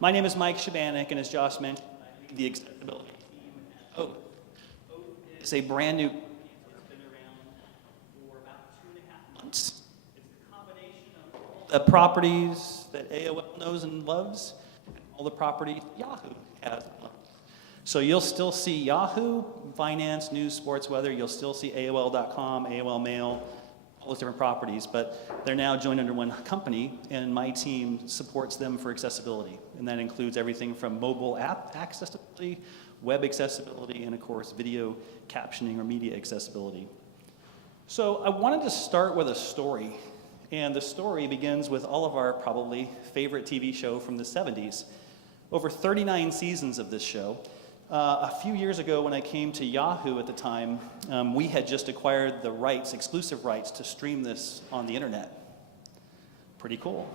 My name is Mike Shabanik, and as Josh mentioned, I lead the accessibility team at Oath. Oath is a brand new company that's been around for about 2.5 months. It's a combination of all the properties that AOL knows and loves, and all the properties Yahoo has and loves. So you'll still see Yahoo, finance, news, sports, weather. You'll still see AOL.com, AOL Mail, all those different properties, but they're now joined under one company, and my team supports them for accessibility. And that includes everything from mobile app accessibility, web accessibility, and of course, video captioning or media accessibility. So I wanted to start with a story, and the story begins with all of our probably favorite TV show from the 70s. Over 39 seasons of this show. A few years ago when I came to Yahoo at the time, we had just acquired the rights, exclusive rights, to stream this on the internet. Pretty cool.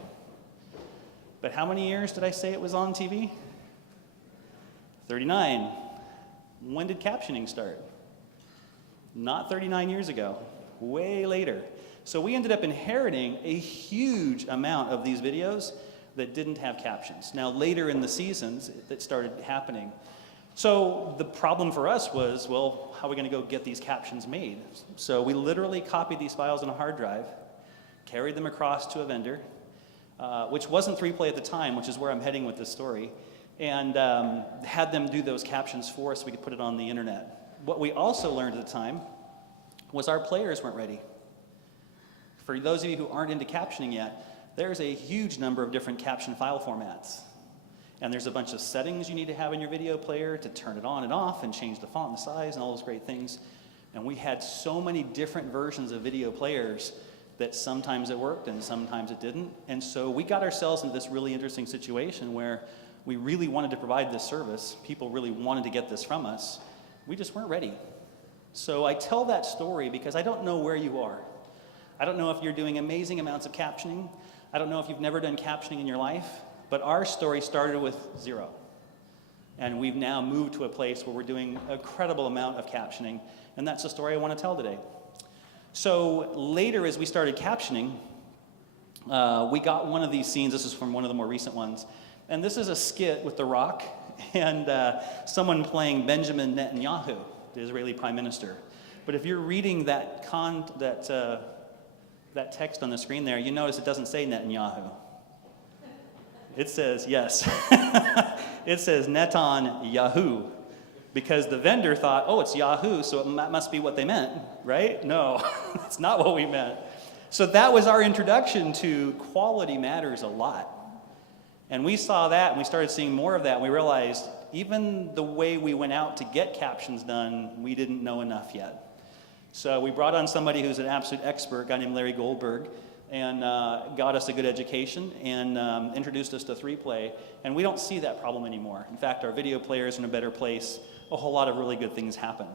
But how many years did I say it was on TV? 39. When did captioning start? Not 39 years ago, way later. So we ended up inheriting a huge amount of these videos that didn't have captions. Now later in the seasons, that started happening. So the problem for us was, well, how are we going to go get these captions made? So we literally copied these files on a hard drive, carried them across to a vendor, which wasn't 3Play at the time, which is where I'm heading with this story, and had them do those captions for us so we could put it on the internet. What we also learned at the time was our players weren't ready. For those of you who aren't into captioning yet, there's a huge number of different caption file formats. And there's a bunch of settings you need to have in your video player to turn it on and off and change the font and the size and all those great things. And we had so many different versions of video players that sometimes it worked and sometimes it didn't. And so we got ourselves into this really interesting situation where we really wanted to provide this service. People really wanted to get this from us. We just weren't ready. So I tell that story because I don't know where you are. I don't know if you're doing amazing amounts of captioning. I don't know if you've never done captioning in your life. But our story started with 0. And we've now moved to a place where we're doing an incredible amount of captioning. And that's the story I want to tell today. So later, as we started captioning, we got one of these scenes. This is from one of the more recent ones. And this is a skit with The Rock and someone playing Benjamin Netanyahu, the Israeli prime minister. But if you're reading that text on the screen there, you notice it doesn't say Netanyahu. It says, yes, it says Netanyahu, because the vendor thought, oh, it's Yahoo, so it must be what they meant, right? No, it's not what we meant. So that was our introduction to quality matters a lot. And we saw that, and we started seeing more of that, and we realized even the way we went out to get captions done, we didn't know enough yet. So we brought on somebody who's an absolute expert, a guy named Larry Goldberg, and got us a good education and introduced us to 3Play. And we don't see that problem anymore. In fact, our video player is in a better place. A whole lot of really good things happen.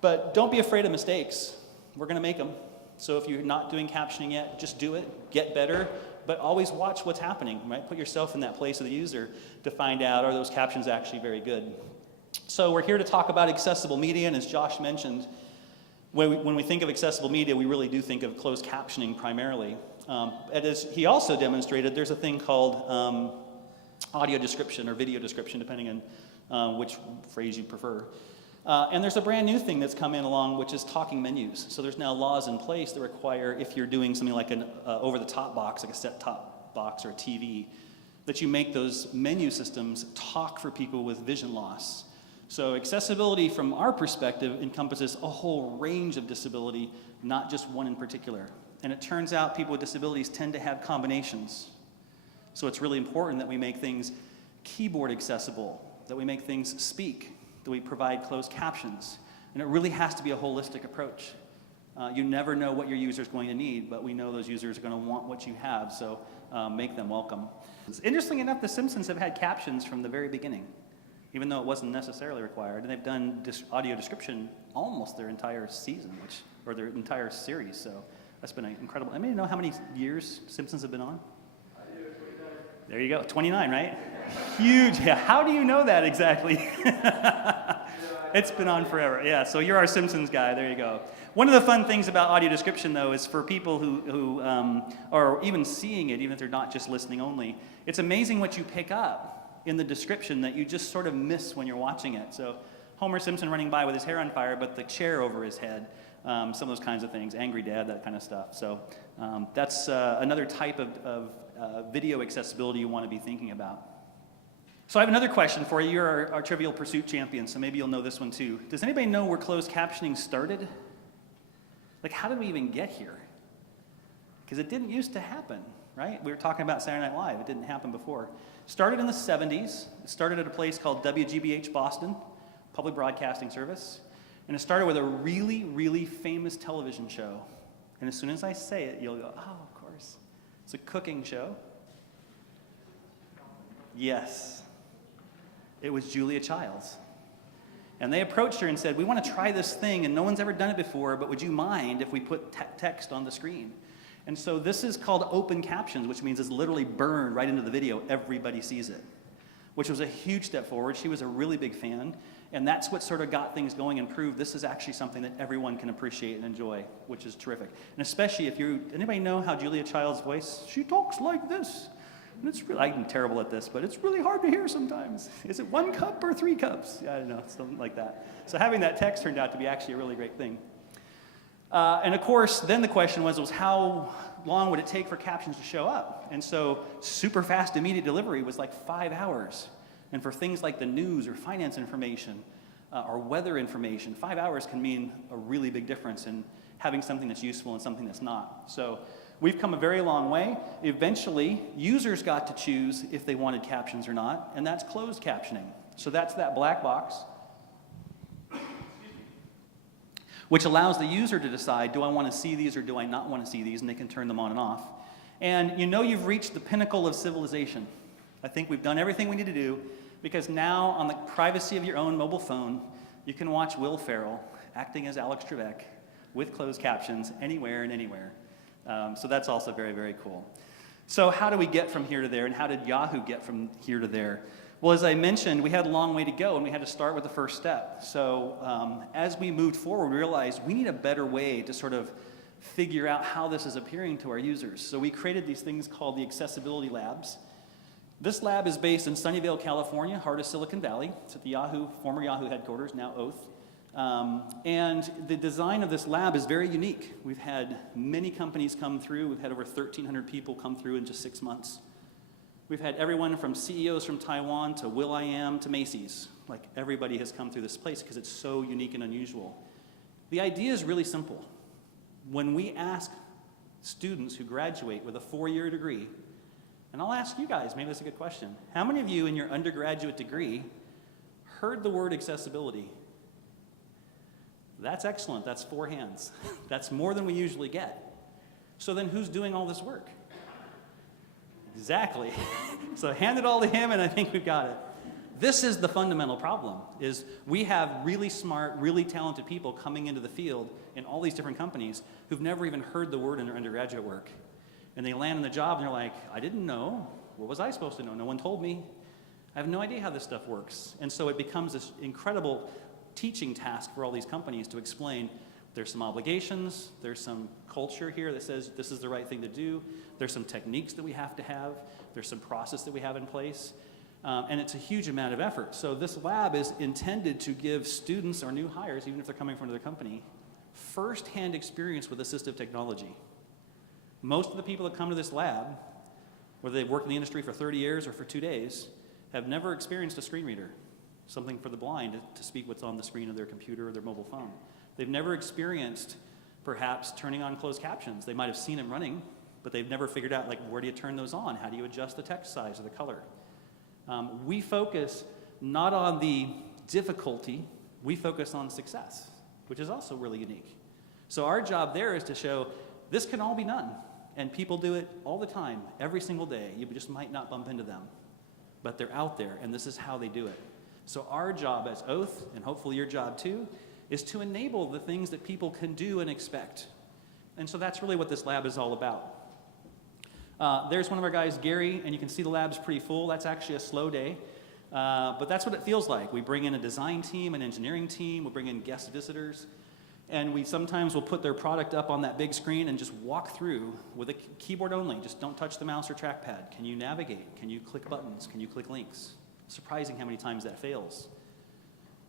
But don't be afraid of mistakes. We're going to make them. So if you're not doing captioning yet, just do it. Get better. But always watch what's happening. Right? Put yourself in that place of the user to find out, are those captions actually very good? So we're here to talk about accessible media. And as Josh mentioned, when we think of accessible media, we really do think of closed captioning primarily. And as he also demonstrated, there's a thing called audio description or video description, depending on which phrase you prefer. And there's a brand new thing that's come in along, which is talking menus. So there's now laws in place that require, if you're doing something like an over-the-top box, like a set-top box or a TV, that you make those menu systems talk for people with vision loss. So accessibility from our perspective encompasses a whole range of disability, not just one in particular. And it turns out people with disabilities tend to have combinations. So it's really important that we make things keyboard accessible, that we make things speak, that we provide closed captions. And it really has to be a holistic approach. You never know what your user is going to need, but we know those users are going to want what you have, so make them welcome. Interestingly enough, The Simpsons have had captions from the very beginning, even though it wasn't necessarily required. And they've done audio description almost their entire season, or their entire series. So that's been incredible. Anybody know how many years Simpsons have been on? I do, 29. There you go, 29, right? Huge. Yeah. How do you know that exactly? It's been on forever. Yeah, so you're our Simpsons guy. There you go. One of the fun things about audio description, though, is for people who are even seeing it, even if they're not just listening only, it's amazing what you pick up. in the description that you just sort of miss when you're watching it. So Homer Simpson running by with his hair on fire, but the chair over his head, some of those kinds of things, angry dad, that kind of stuff. So that's another type of video accessibility you want to be thinking about. So I have another question for you. You're our Trivial Pursuit champion, so maybe you'll know this one too. Does anybody know where closed captioning started? Like, how did we even get here? Because it didn't used to happen, right? We were talking about Saturday Night Live. It didn't happen before. Started in the 70s. It started at a place called WGBH Boston, public broadcasting service. And it started with a really, really famous television show. And as soon as I say it, you'll go, oh, of course. It's a cooking show. Yes. It was Julia Childs. And they approached her and said, we want to try this thing, and no one's ever done it before, but would you mind if we put text on the screen? And so this is called open captions, which means it's literally burned right into the video. Everybody sees it, which was a huge step forward. She was a really big fan, and that's what sort of got things going and proved this is actually something that everyone can appreciate and enjoy, which is terrific. And especially if anybody know how Julia Child's voice, she talks like this. And it's really, I'm terrible at this, but it's really hard to hear sometimes. Is it 1 cup or 3 cups? I don't know, something like that. So having that text turned out to be actually a really great thing. And of course, then the question was how long would it take for captions to show up? And so super fast immediate delivery was like 5 hours. And for things like the news or finance information or weather information, 5 hours can mean a really big difference in having something that's useful and something that's not. So we've come a very long way. Eventually, users got to choose if they wanted captions or not, and that's closed captioning. So that's that black box, which allows the user to decide, do I want to see these or do I not want to see these, and they can turn them on and off. And you know you've reached the pinnacle of civilization. I think we've done everything we need to do, because now on the privacy of your own mobile phone, you can watch Will Ferrell acting as Alex Trebek with closed captions anywhere and anywhere. So that's also very, very cool. So how do we get from here to there, and how did Yahoo get from here to there? Well, as I mentioned, we had a long way to go, and we had to start with the first step. So as we moved forward, we realized we need a better way to sort of figure out how this is appearing to our users. So we created these things called the Accessibility Labs. This lab is based in Sunnyvale, California, heart of Silicon Valley. It's at the former Yahoo headquarters, now Oath. And the design of this lab is very unique. We've had many companies come through. We've had over 1,300 people come through in just 6 months. We've had everyone from CEOs from Taiwan to Will.i.am to Macy's. Like, everybody has come through this place because it's so unique and unusual. The idea is really simple. When we ask students who graduate with a 4-year degree, and I'll ask you guys, maybe that's a good question. How many of you in your undergraduate degree heard the word accessibility? That's excellent. That's 4 hands. That's more than we usually get. So then who's doing all this work? Exactly. So hand it all to him, and I think we've got it. This is the fundamental problem, is we have really smart, really talented people coming into the field in all these different companies who've never even heard the word in their undergraduate work. And they land in the job, and they're like, I didn't know. What was I supposed to know? No one told me. I have no idea how this stuff works. And so it becomes this incredible teaching task for all these companies to explain there's some obligations, there's some culture here that says this is the right thing to do, there's some techniques that we have to have, there's some process that we have in place, and it's a huge amount of effort. So this lab is intended to give students or new hires, even if they're coming from another company, first-hand experience with assistive technology. Most of the people that come to this lab, whether they've worked in the industry for 30 years or for 2 days, have never experienced a screen reader, something for the blind to speak what's on the screen of their computer or their mobile phone. They've never experienced, perhaps, turning on closed captions. They might have seen them running, but they've never figured out, like, where do you turn those on? How do you adjust the text size or the color? We focus not on the difficulty, we focus on success, which is also really unique. So our job there is to show this can all be done, and people do it all the time, every single day. You just might not bump into them, but they're out there, and this is how they do it. So our job as Oath, and hopefully your job too, is to enable the things that people can do and expect. And so that's really what this lab is all about. There's one of our guys, Gary, and you can see the lab's pretty full. That's actually a slow day, but that's what it feels like. We bring in a design team, an engineering team, we'll bring in guest visitors, and we sometimes will put their product up on that big screen and just walk through with a keyboard only. Just don't touch the mouse or trackpad. Can you navigate? Can you click buttons? Can you click links? Surprising how many times that fails.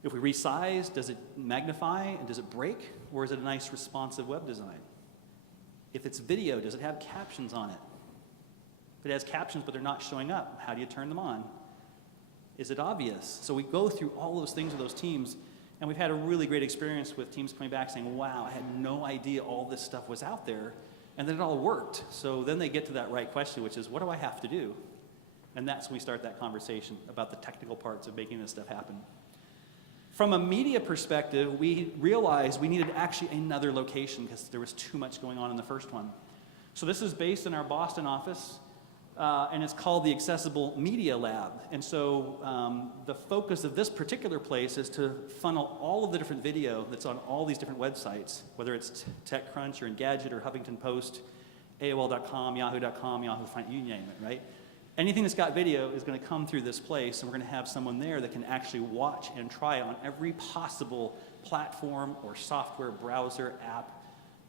If we resize, does it magnify and does it break, or is it a nice responsive web design? If it's video, does it have captions on it? If it has captions but they're not showing up, how do you turn them on? Is it obvious? So we go through all those things with those teams, and we've had a really great experience with teams coming back saying, wow, I had no idea all this stuff was out there, and then it all worked. So then they get to that right question, which is, what do I have to do? And that's when we start that conversation about the technical parts of making this stuff happen. From a media perspective, we realized we needed actually another location because there was too much going on in the first one. So this is based in our Boston office, and it's called the Accessible Media Lab. And so the focus of this particular place is to funnel all of the different video that's on all these different websites, whether it's TechCrunch or Engadget or Huffington Post, AOL.com, Yahoo.com, Yahoo Finance, you name it, right? Anything that's got video is going to come through this place, and we're going to have someone there that can actually watch and try on every possible platform or software, browser, app,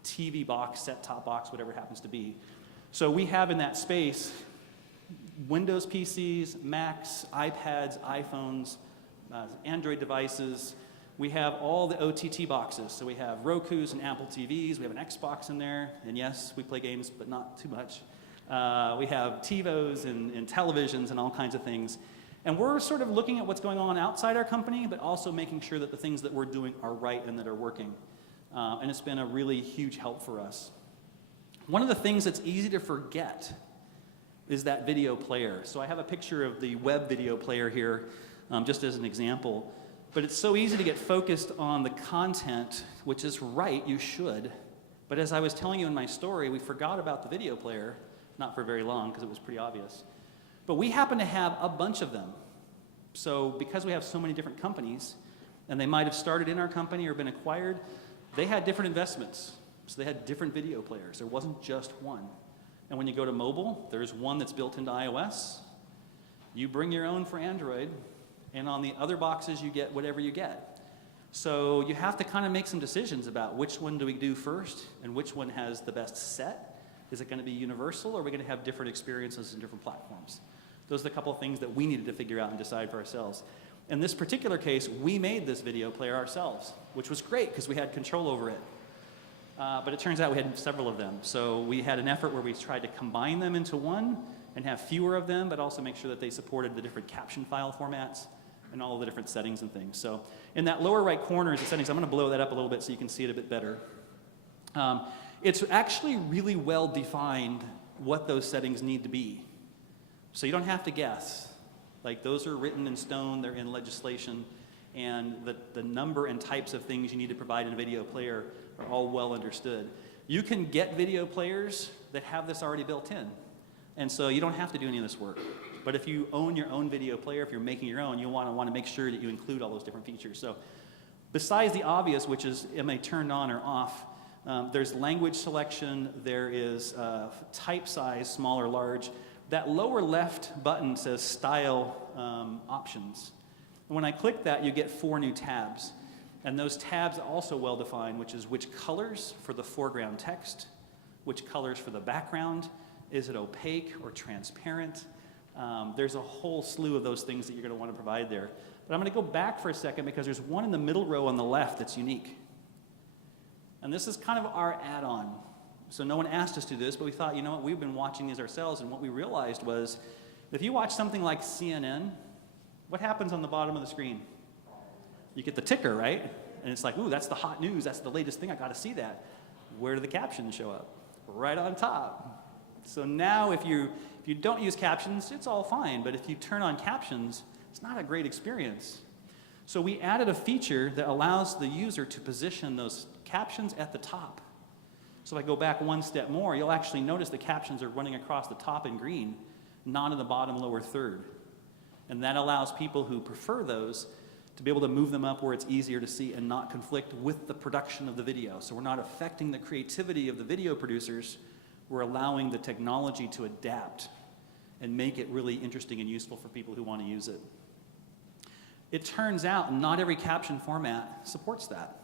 TV box, set-top box, whatever it happens to be. So we have in that space Windows PCs, Macs, iPads, iPhones, Android devices. We have all the OTT boxes. So we have Rokus and Apple TVs. We have an Xbox in there. And yes, we play games, but not too much. We have TiVos and televisions and all kinds of things. And we're sort of looking at what's going on outside our company, but also making sure that the things that we're doing are right and that are working. And it's been a really huge help for us. One of the things that's easy to forget is that video player. So I have a picture of the web video player here, just as an example. But it's so easy to get focused on the content, which is right, you should. But as I was telling you in my story, we forgot about the video player. Not for very long, because it was pretty obvious. But we happen to have a bunch of them. So because we have so many different companies, and they might have started in our company or been acquired, they had different investments. So they had different video players. There wasn't just one. And when you go to mobile, there's one that's built into iOS. You bring your own for Android, and on the other boxes, you get whatever you get. So you have to kind of make some decisions about which one do we do first, and which one has the best set. Is it going to be universal, or are we going to have different experiences in different platforms? Those are the couple of things that we needed to figure out and decide for ourselves. In this particular case, we made this video player ourselves, which was great because we had control over it. But it turns out we had several of them. So we had an effort where we tried to combine them into one and have fewer of them, but also make sure that they supported the different caption file formats and all of the different settings and things. So in that lower right corner is the settings. I'm going to blow that up a little bit so you can see it a bit better. It's actually really well defined what those settings need to be. So you don't have to guess. Like, those are written in stone, they're in legislation, and the number and types of things you need to provide in a video player are all well understood. You can get video players that have this already built in. And so you don't have to do any of this work. But if you own your own video player, if you're making your own, you'll want to make sure that you include all those different features. So besides the obvious, which is am I turned on or off, there's language selection, there is type size, small or large. That lower left button says style options. And when I click that, you get 4 new tabs. And those tabs are also well defined, which is which colors for the foreground text, which colors for the background, is it opaque or transparent? There's a whole slew of those things that you're going to want to provide there. But I'm going to go back for a second because there's one in the middle row on the left that's unique. And this is kind of our add-on. So no one asked us to do this, but we thought, you know what, we've been watching these ourselves, and what we realized was if you watch something like CNN, what happens on the bottom of the screen? You get the ticker, right? And it's like, ooh, that's the hot news, that's the latest thing, I gotta see that. Where do the captions show up? Right on top. So now if you don't use captions, it's all fine, but if you turn on captions, it's not a great experience. So we added a feature that allows the user to position those captions at the top. So if I go back one step more, you'll actually notice the captions are running across the top in green, not in the bottom lower third. And that allows people who prefer those to be able to move them up where it's easier to see and not conflict with the production of the video. So we're not affecting the creativity of the video producers, we're allowing the technology to adapt and make it really interesting and useful for people who want to use it. It turns out not every caption format supports that.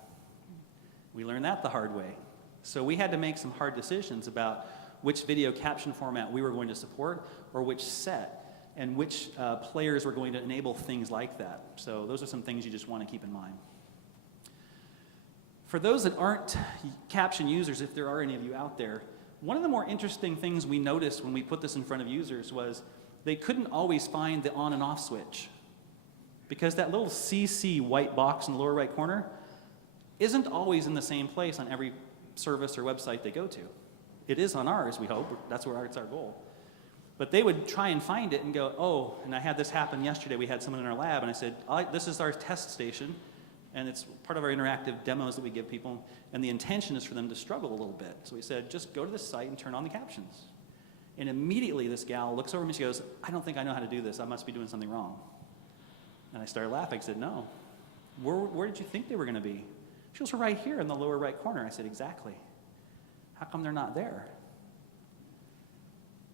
We learned that the hard way. So we had to make some hard decisions about which video caption format we were going to support or which set. and which players were going to enable things like that. So those are some things you just want to keep in mind. For those that aren't caption users, if there are any of you out there, one of the more interesting things we noticed when we put this in front of users was they couldn't always find the on and off switch. Because that little CC white box in the lower right corner isn't always in the same place on every service or website they go to. It is on ours, we hope. That's where it's our goal. But they would try and find it and go, oh, and I had this happen yesterday. We had someone in our lab, and I said, this is our test station, and it's part of our interactive demos that we give people, and the intention is for them to struggle a little bit. So we said, just go to this site and turn on the captions. And immediately this gal looks over at me and she goes, I don't think I know how to do this. I must be doing something wrong. And I started laughing. I said, no. Where did you think they were going to be? She goes, right here in the lower right corner. I said, exactly. How come they're not there?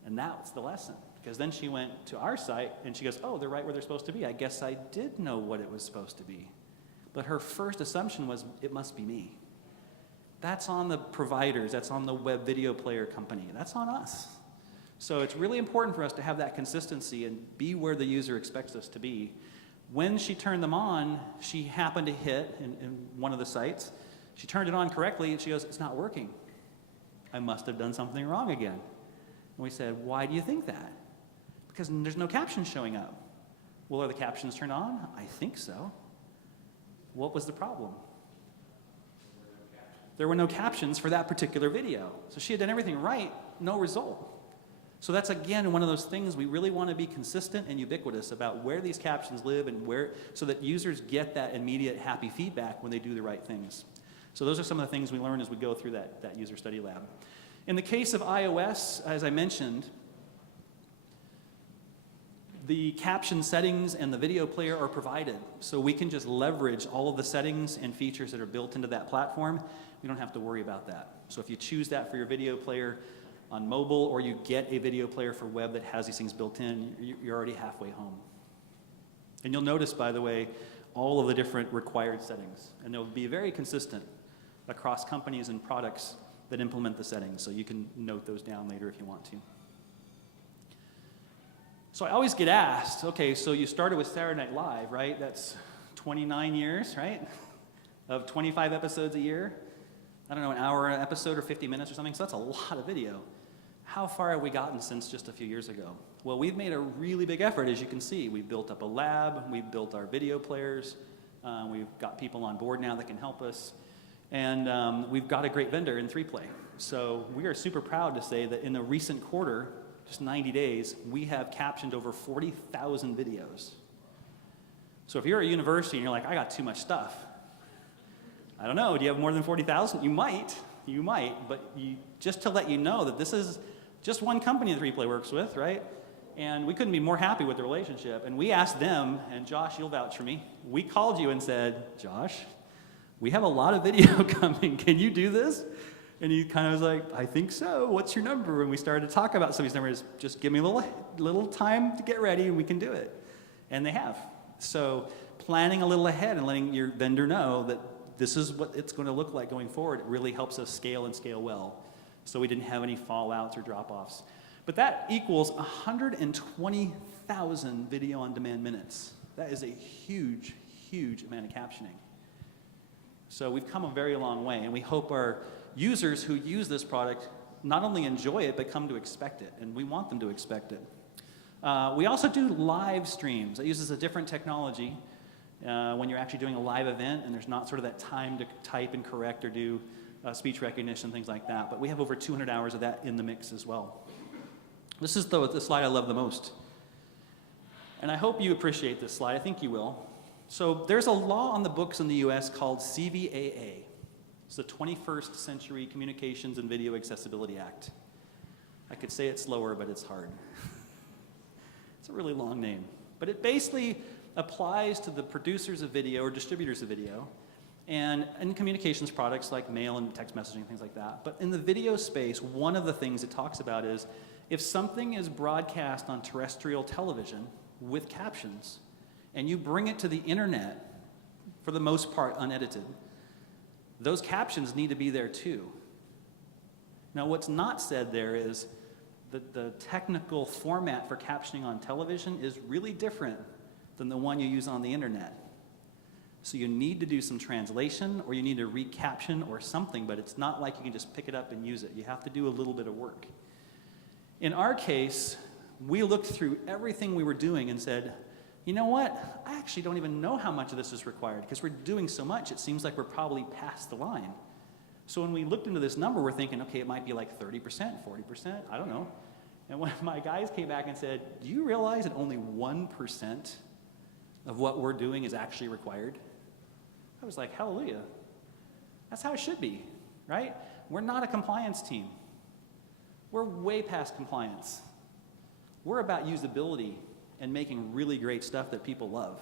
And that was the lesson. Because then she went to our site and she goes, oh, they're right where they're supposed to be. I guess I did know what it was supposed to be. But her first assumption was, it must be me. That's on the providers. That's on the web video player company. That's on us. So it's really important for us to have that consistency and be where the user expects us to be. When she turned them on, she happened to hit in one of the sites. She turned it on correctly and she goes, it's not working. I must have done something wrong again. And we said, why do you think that? Because there's no captions showing up. Well, are the captions turned on? I think so. What was the problem? There were no captions for that particular video. So she had done everything right, no result. So that's, again, one of those things we really want to be consistent and ubiquitous about where these captions live and where, so that users get that immediate happy feedback when they do the right things. So those are some of the things we learn as we go through that user study lab. In the case of iOS, as I mentioned, the caption settings and the video player are provided. So we can just leverage all of the settings and features that are built into that platform. We don't have to worry about that. So if you choose that for your video player on mobile, or you get a video player for web that has these things built in, you're already halfway home. And you'll notice, by the way, all of the different required settings. And they'll be very consistent across companies and products that implement the settings. So you can note those down later if you want to. So I always get asked, okay, so you started with Saturday Night Live, right? That's 29 years, right? Of 25 episodes a year. I don't know, an hour an episode or 50 minutes or something. So that's a lot of video. How far have we gotten since just a few years ago? Well, we've made a really big effort, as you can see. We've built up a lab. We've built our video players. We've got people on board now that can help us. And we've got a great vendor in 3Play. So we are super proud to say that in the recent quarter, just 90 days, we have captioned over 40,000 videos. So if you're at a university and you're like, I got too much stuff. I don't know, do you have more than 40,000? You might, but just to let you know that this is just one company that 3Play works with, right? And we couldn't be more happy with the relationship. And we asked them, and Josh, you'll vouch for me, we called you and said, Josh, we have a lot of video coming. Can you do this? And he kind of was like, I think so. What's your number? And we started to talk about some of these numbers. Just give me a little time to get ready and we can do it. And they have. So planning a little ahead and letting your vendor know that this is what it's going to look like going forward, it really helps us scale and scale well. So we didn't have any fallouts or drop-offs. But that equals 120,000 video on demand minutes. That is a huge, huge amount of captioning. So we've come a very long way, and we hope our users who use this product not only enjoy it, but come to expect it, and we want them to expect it. We also do live streams. It uses a different technology when you're actually doing a live event, and there's not sort of that time to type and correct or do speech recognition, things like that. But we have over 200 hours of that in the mix as well. This is the slide I love the most. And I hope you appreciate this slide. I think you will. So there's a law on the books in the US called CVAA. It's the 21st Century Communications and Video Accessibility Act. I could say it slower, but it's hard. It's a really long name. But it basically applies to the producers of video or distributors of video and communications products like mail and text messaging, things like that. But in the video space, one of the things it talks about is if something is broadcast on terrestrial television with captions, and you bring it to the internet, for the most part unedited, those captions need to be there too. Now what's not said there is the technical format for captioning on television is really different than the one you use on the internet. So you need to do some translation, or you need to recaption or something, but it's not like you can just pick it up and use it. You have to do a little bit of work. In our case, we looked through everything we were doing and said, you know what? I actually don't even know how much of this is required, because we're doing so much, it seems like we're probably past the line. So when we looked into this number, we're thinking, okay, it might be like 30%, 40%, I don't know. And when my guys came back and said, do you realize that only 1% of what we're doing is actually required? I was like, hallelujah. That's how it should be, right? We're not a compliance team. We're way past compliance. We're about usability and making really great stuff that people love.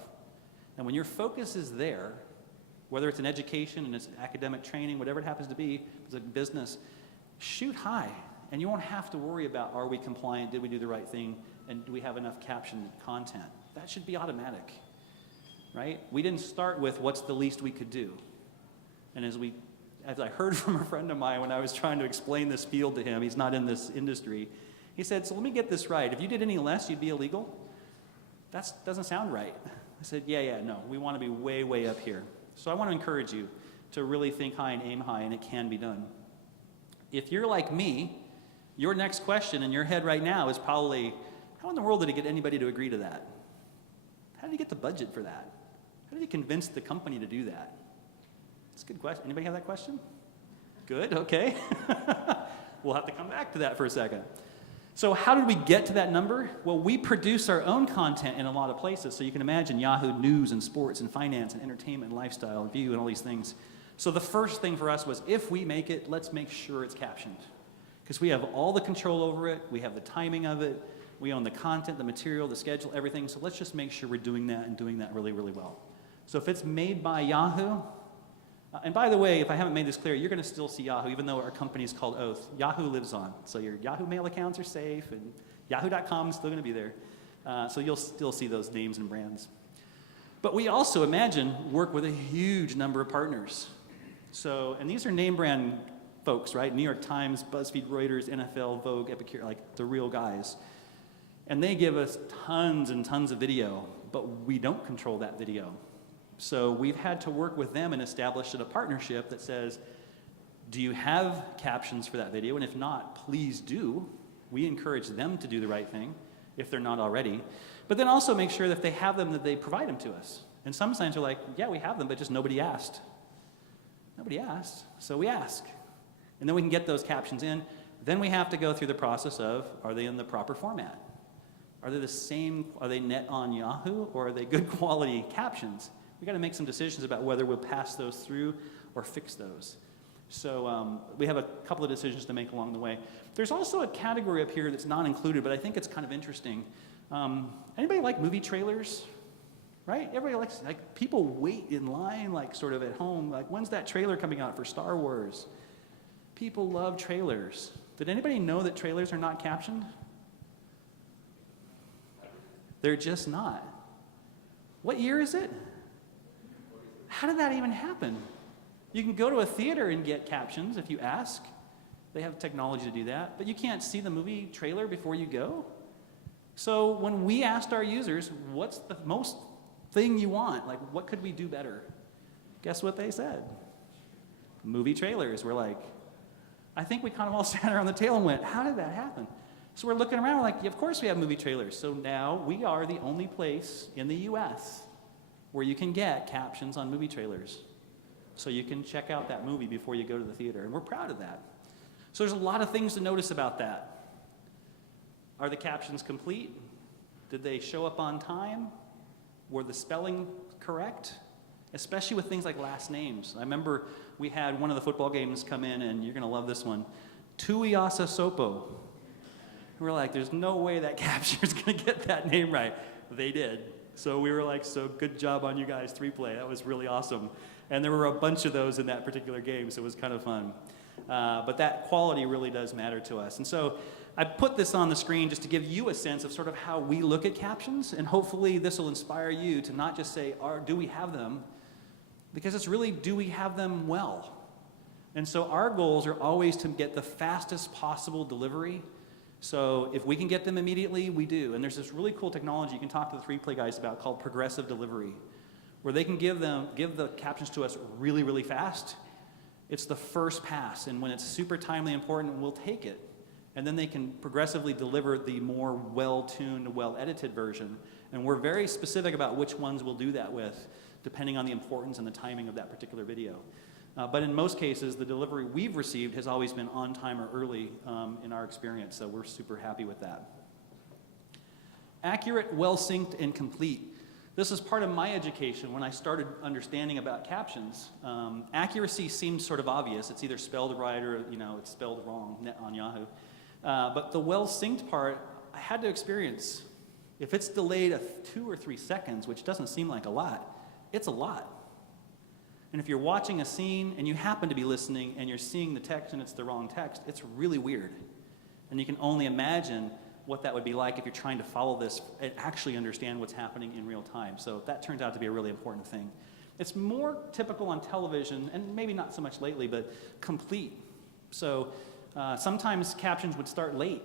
And when your focus is there, whether it's in education and it's academic training, whatever it happens to be, it's a business, shoot high. And you won't have to worry about, are we compliant, did we do the right thing, and do we have enough captioned content? That should be automatic, right? We didn't start with what's the least we could do. And as I heard from a friend of mine when I was trying to explain this field to him, he's not in this industry, he said, so let me get this right. If you did any less, you'd be illegal? That doesn't sound right. I said, yeah, no, we want to be way, way up here. So I want to encourage you to really think high and aim high, and it can be done. If you're like me, your next question in your head right now is probably, how in the world did he get anybody to agree to that? How did he get the budget for that? How did he convince the company to do that? That's a good question. Anybody have that question? Good, okay. We'll have to come back to that for a second. So how did we get to that number? Well, we produce our own content in a lot of places. So you can imagine Yahoo News and sports and finance and entertainment and lifestyle and view and all these things. So the first thing for us was, if we make it, let's make sure it's captioned. Because we have all the control over it. We have the timing of it. We own the content, the material, the schedule, everything. So let's just make sure we're doing that and doing that really, really well. So if it's made by Yahoo, and by the way, if I haven't made this clear, you're going to still see Yahoo, even though our company is called Oath. Yahoo lives on. So your Yahoo Mail accounts are safe, and Yahoo.com is still going to be there. So you'll still see those names and brands. But we also, imagine, work with a huge number of partners. So, and these are name brand folks, right? New York Times, BuzzFeed, Reuters, NFL, Vogue, Epicure, like the real guys. And they give us tons and tons of video, but we don't control that video. So we've had to work with them and establish a partnership that says, do you have captions for that video? And if not, please do. We encourage them to do the right thing if they're not already. But then also make sure that if they have them, that they provide them to us. And some signs are like, yeah, we have them, but just nobody asked. Nobody asked, so we ask. And then we can get those captions in. Then we have to go through the process of, are they in the proper format? Are they the same, are they net on Yahoo, or are they good quality captions? We've got to make some decisions about whether we'll pass those through or fix those. So we have a couple of decisions to make along the way. There's also a category up here that's not included, but I think it's kind of interesting. Anybody like movie trailers? Right? Everybody likes, like, people wait in line, like, sort of at home. Like, when's that trailer coming out for Star Wars? People love trailers. Did anybody know that trailers are not captioned? They're just not. What year is it? How did that even happen? You can go to a theater and get captions if you ask. They have technology to do that. But you can't see the movie trailer before you go. So when we asked our users, what's the most thing you want? Like, what could we do better? Guess what they said? Movie trailers. We're like, I think we kind of all sat around the table and went, how did that happen? So we're looking around, we're like, yeah, of course we have movie trailers. So now we are the only place in the US where you can get captions on movie trailers. So you can check out that movie before you go to the theater. And we're proud of that. So there's a lot of things to notice about that. Are the captions complete? Did they show up on time? Were the spelling correct? Especially with things like last names. I remember we had one of the football games come in, and you're going to love this one, Tuiasosopo. We're like, there's no way that captioner's going to get that name right. They did. So we were like, so good job on you guys, 3Play. That was really awesome. And there were a bunch of those in that particular game, so it was kind of fun. But that quality really does matter to us. And so I put this on the screen just to give you a sense of sort of how we look at captions, and hopefully this will inspire you to not just say, do we have them? Because it's really, do we have them well? And so our goals are always to get the fastest possible delivery So if we can get them immediately, we do. And there's this really cool technology you can talk to the 3Play guys about called progressive delivery, where they can give the captions to us really, really fast. It's the first pass, and when it's super timely important, we'll take it. And then they can progressively deliver the more well-tuned, well-edited version. And we're very specific about which ones we'll do that with, depending on the importance and the timing of that particular video. But in most cases, the delivery we've received has always been on time or early in our experience, so we're super happy with that. Accurate, well-synced, and complete. This is part of my education when I started understanding about captions. Accuracy seems sort of obvious. It's either spelled right or it's spelled wrong on Yahoo. But the well-synced part, I had to experience. If it's delayed 2 or 3 seconds, which doesn't seem like a lot, it's a lot. And if you're watching a scene and you happen to be listening and you're seeing the text and it's the wrong text, it's really weird. And you can only imagine what that would be like if you're trying to follow this and actually understand what's happening in real time. So that turns out to be a really important thing. It's more typical on television, and maybe not so much lately, but complete. So sometimes captions would start late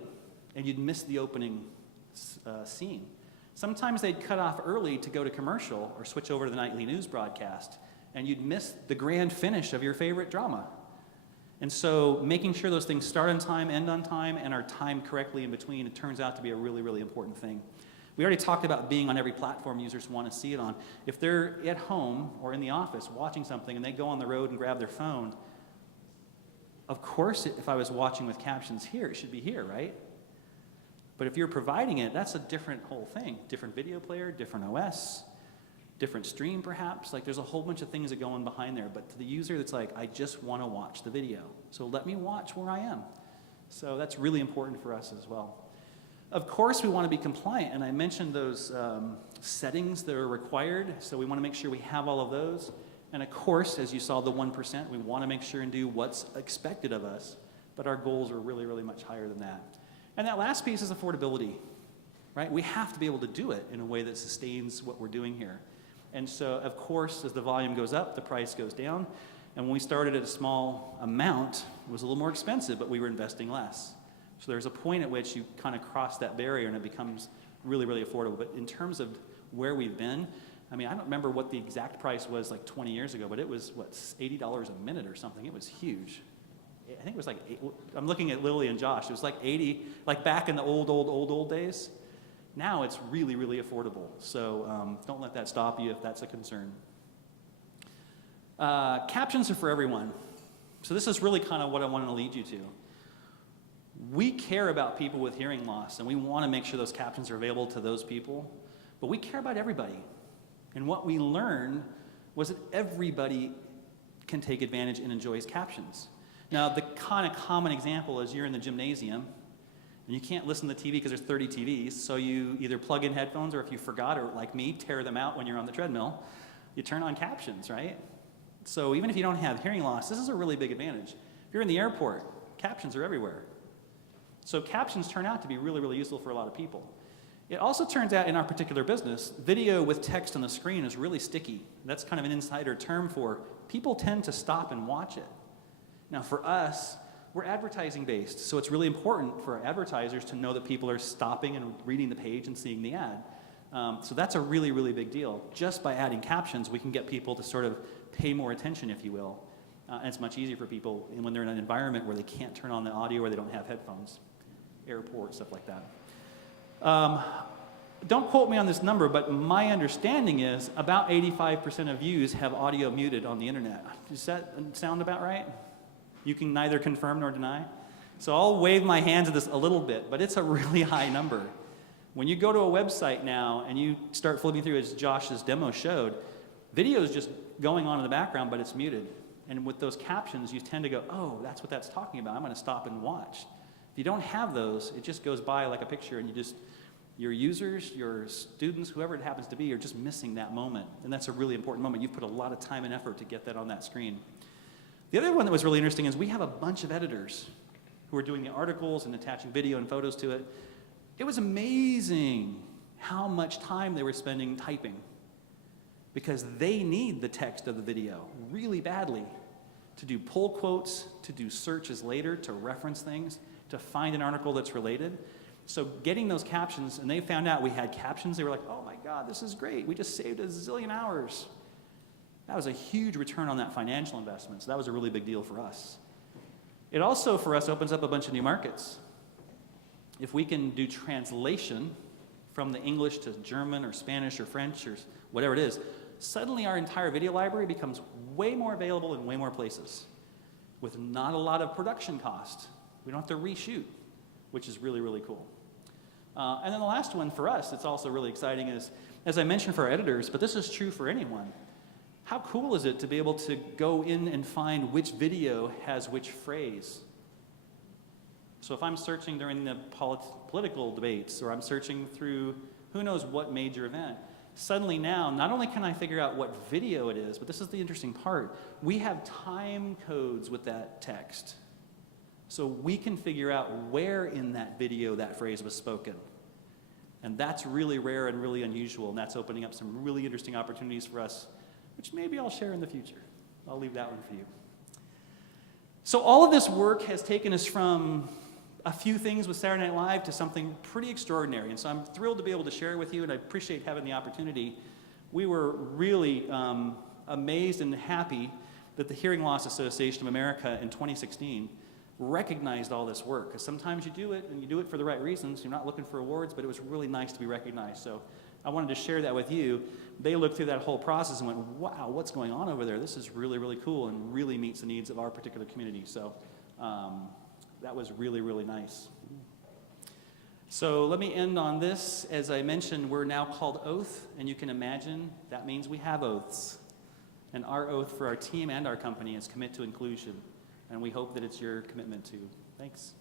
and you'd miss the opening scene. Sometimes they'd cut off early to go to commercial or switch over to the nightly news broadcast, and you'd miss the grand finish of your favorite drama. And so making sure those things start on time, end on time, and are timed correctly in between, it turns out to be a really, really important thing. We already talked about being on every platform users want to see it on. If they're at home or in the office watching something and they go on the road and grab their phone, of course, if I was watching with captions here, it should be here, right? But if you're providing it, that's a different whole thing. Different video player, different OS, different stream perhaps. Like there's a whole bunch of things that go on behind there. But to the user that's like, I just want to watch the video. So let me watch where I am. So that's really important for us as well. Of course, we want to be compliant. And I mentioned those settings that are required. So we want to make sure we have all of those. And of course, as you saw the 1%, we want to make sure and do what's expected of us. But our goals are really, really much higher than that. And that last piece is affordability, right? We have to be able to do it in a way that sustains what we're doing here. And so, of course, as the volume goes up, the price goes down. And when we started at a small amount, it was a little more expensive, but we were investing less. So there's a point at which you kind of cross that barrier and it becomes really, really affordable. But in terms of where we've been, I mean, I don't remember what the exact price was like 20 years ago, but it was, what, $80 a minute or something. It was huge. I think it was like, I'm looking at Lily and Josh, it was like 80, like back in the old days. Now it's really, really affordable. So don't let that stop you if that's a concern. Captions are for everyone. So this is really kind of what I wanted to lead you to. We care about people with hearing loss, and we want to make sure those captions are available to those people. But we care about everybody. And what we learned was that everybody can take advantage and enjoy captions. Now, the kind of common example is you're in the gymnasium, and you can't listen to TV because there's 30 TVs, so you either plug in headphones, or if you forgot, or like me, tear them out when you're on the treadmill, you turn on captions, right? So even if you don't have hearing loss, this is a really big advantage. If you're in the airport, captions are everywhere. So captions turn out to be really, really useful for a lot of people. It also turns out in our particular business, video with text on the screen is really sticky. That's kind of an insider term for people tend to stop and watch it. Now for us, we're advertising based, so it's really important for our advertisers to know that people are stopping and reading the page and seeing the ad. So that's a really, really big deal. Just by adding captions, we can get people to sort of pay more attention, if you will. And it's much easier for people when they're in an environment where they can't turn on the audio or they don't have headphones, airport, stuff like that. Don't quote me on this number, but my understanding is about 85% of views have audio muted on the internet. Does that sound about right? You can neither confirm nor deny. So I'll wave my hands at this a little bit, but it's a really high number. When you go to a website now and you start flipping through, as Josh's demo showed, video is just going on in the background, but it's muted. And with those captions, you tend to go, oh, that's what that's talking about. I'm going to stop and watch. If you don't have those, it just goes by like a picture, and your users, your students, whoever it happens to be, are just missing that moment. And that's a really important moment. You've put a lot of time and effort to get that on that screen. The other one that was really interesting is we have a bunch of editors who are doing the articles and attaching video and photos to it. It was amazing how much time they were spending typing, because they need the text of the video really badly to do pull quotes, to do searches later, to reference things, to find an article that's related. So getting those captions, and they found out we had captions, they were like, oh my God, this is great. We just saved a zillion hours. That was a huge return on that financial investment, so that was a really big deal for us. It also, for us, opens up a bunch of new markets. If we can do translation from the English to German or Spanish or French or whatever it is, suddenly our entire video library becomes way more available in way more places with not a lot of production cost. We don't have to reshoot, which is really, really cool. And then the last one for us that's also really exciting is, as I mentioned for our editors, but this is true for anyone, how cool is it to be able to go in and find which video has which phrase? So if I'm searching during the political debates, or I'm searching through who knows what major event, suddenly now, not only can I figure out what video it is, but this is the interesting part, we have time codes with that text. So we can figure out where in that video that phrase was spoken. And that's really rare and really unusual, and that's opening up some really interesting opportunities for us, which maybe I'll share in the future. I'll leave that one for you. So all of this work has taken us from a few things with Saturday Night Live to something pretty extraordinary. And so I'm thrilled to be able to share it with you, and I appreciate having the opportunity. We were really amazed and happy that the Hearing Loss Association of America in 2016 recognized all this work. Because sometimes you do it, and you do it for the right reasons. You're not looking for awards, but it was really nice to be recognized. So I wanted to share that with you. They looked through that whole process and went, wow, what's going on over there? This is really, really cool and really meets the needs of our particular community. So that was really, really nice. So let me end on this. As I mentioned, we're now called Oath, and you can imagine that means we have oaths. And our oath for our team and our company is commit to inclusion. And we hope that it's your commitment too. Thanks.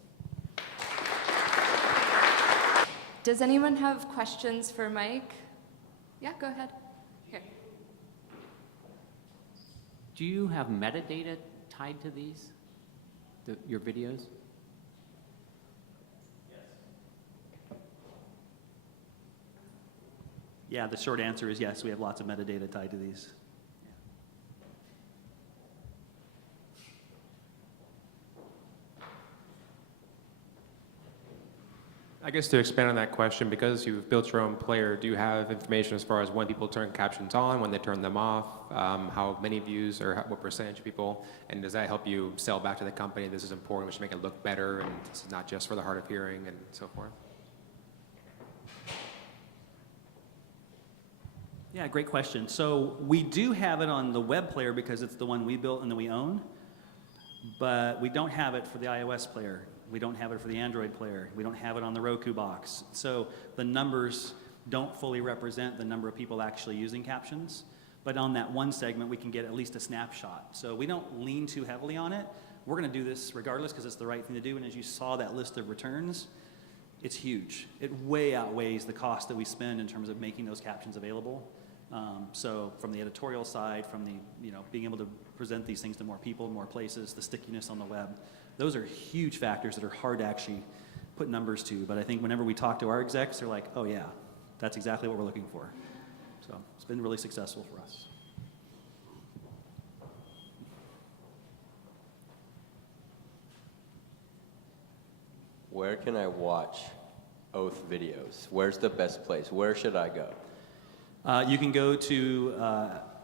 Does anyone have questions for Mike? Yeah, go ahead. Here. Do you have metadata tied to these, your videos? Yeah, the short answer is yes, we have lots of metadata tied to these. I guess to expand on that question, because you've built your own player, do you have information as far as when people turn captions on, when they turn them off, how many views or what percentage of people, and does that help you sell back to the company, this is important, we should make it look better, and this is not just for the hard of hearing, and so forth? Yeah, great question. So we do have it on the web player because it's the one we built and that we own, but we don't have it for the iOS player. We don't have it for the Android player. We don't have it on the Roku box. So the numbers don't fully represent the number of people actually using captions, but on that one segment we can get at least a snapshot. So we don't lean too heavily on it. We're gonna do this regardless because it's the right thing to do, and as you saw that list of returns, it's huge. It way outweighs the cost that we spend in terms of making those captions available. So from the editorial side, from the being able to present these things to more people, more places, the stickiness on the web, those are huge factors that are hard to actually put numbers to. But I think whenever we talk to our execs, they're like, oh yeah, that's exactly what we're looking for. So it's been really successful for us. Where can I watch Oath videos? Where's the best place? Where should I go? You can go to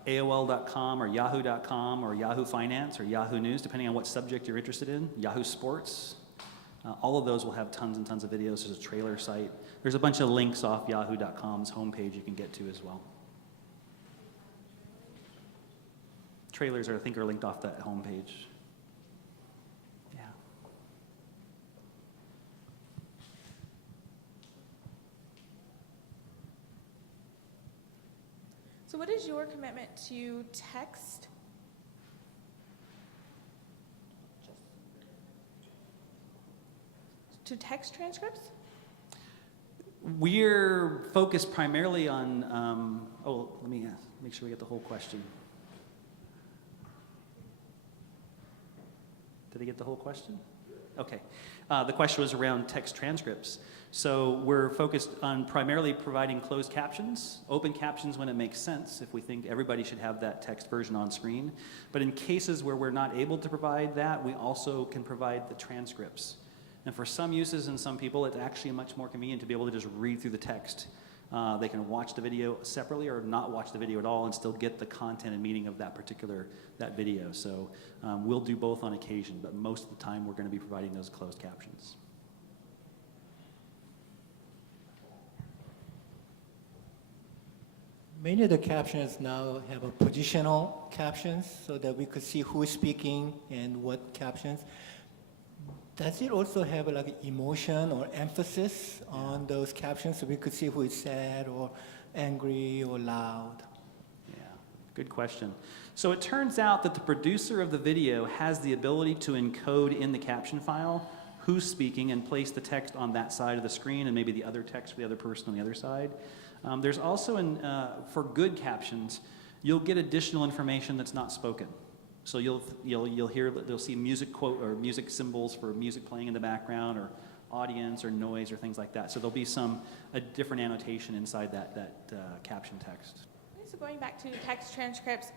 AOL.com or Yahoo.com or Yahoo Finance or Yahoo News, depending on what subject you're interested in. Yahoo Sports. All of those will have tons and tons of videos. There's a trailer site. There's a bunch of links off Yahoo.com's homepage you can get to as well. Trailers, I think, are linked off that homepage. Yeah. So what is your commitment to text? To text transcripts? We're focused primarily on, let me make sure we get the whole question. Did I get the whole question? Okay. The question was around text transcripts. So we're focused on primarily providing closed captions, open captions when it makes sense, if we think everybody should have that text version on screen. But in cases where we're not able to provide that, we also can provide the transcripts. And for some uses and some people, it's actually much more convenient to be able to just read through the text. They can watch the video separately or not watch the video at all and still get the content and meaning of that video. So we'll do both on occasion, but most of the time we're going to be providing those closed captions. Many of the captions now have a positional captions so that we could see who is speaking and what captions. Does it also have like emotion or emphasis on those captions so we could see who is sad or angry or loud? Yeah, good question. So it turns out that the producer of the video has the ability to encode in the caption file who's speaking and place the text on that side of the screen and maybe the other text for the other person on the other side. There's also, for good captions, you'll get additional information that's not spoken. So you'll see music quote or music symbols for music playing in the background or audience or noise or things like that. So there'll be a different annotation inside that caption text. Okay, so going back to text transcripts,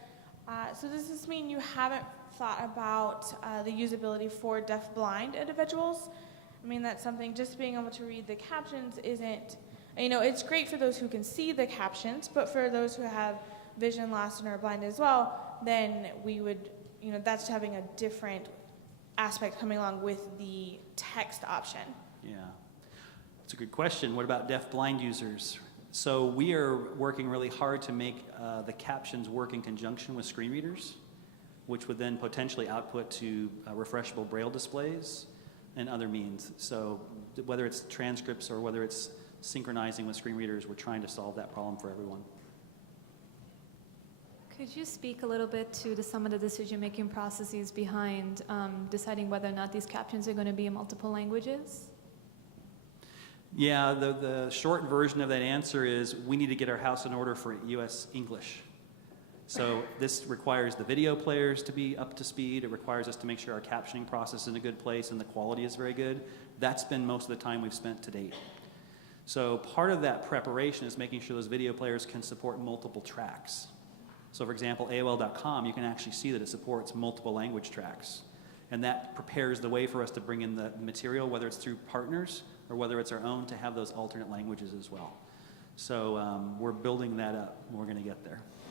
so does this mean you haven't thought about the usability for deaf-blind individuals? I mean, that's something, just being able to read the captions isn't, it's great for those who can see the captions, but for those who have vision loss and are blind as well, then we would, that's having a different aspect coming along with the text option. Yeah, that's a good question. What about deaf-blind users? So we are working really hard to make the captions work in conjunction with screen readers, which would then potentially output to refreshable braille displays and other means. So whether it's transcripts or whether it's synchronizing with screen readers, we're trying to solve that problem for everyone. Could you speak a little bit to some of the decision-making processes behind deciding whether or not these captions are going to be in multiple languages? Yeah, the short version of that answer is we need to get our house in order for US English. So this requires the video players to be up to speed. It requires us to make sure our captioning process is in a good place and the quality is very good. That's been most of the time we've spent to date. So part of that preparation is making sure those video players can support multiple tracks. So for example, AOL.com, you can actually see that it supports multiple language tracks. And that prepares the way for us to bring in the material, whether it's through partners or whether it's our own, to have those alternate languages as well. So we're building that up, and we're going to get there.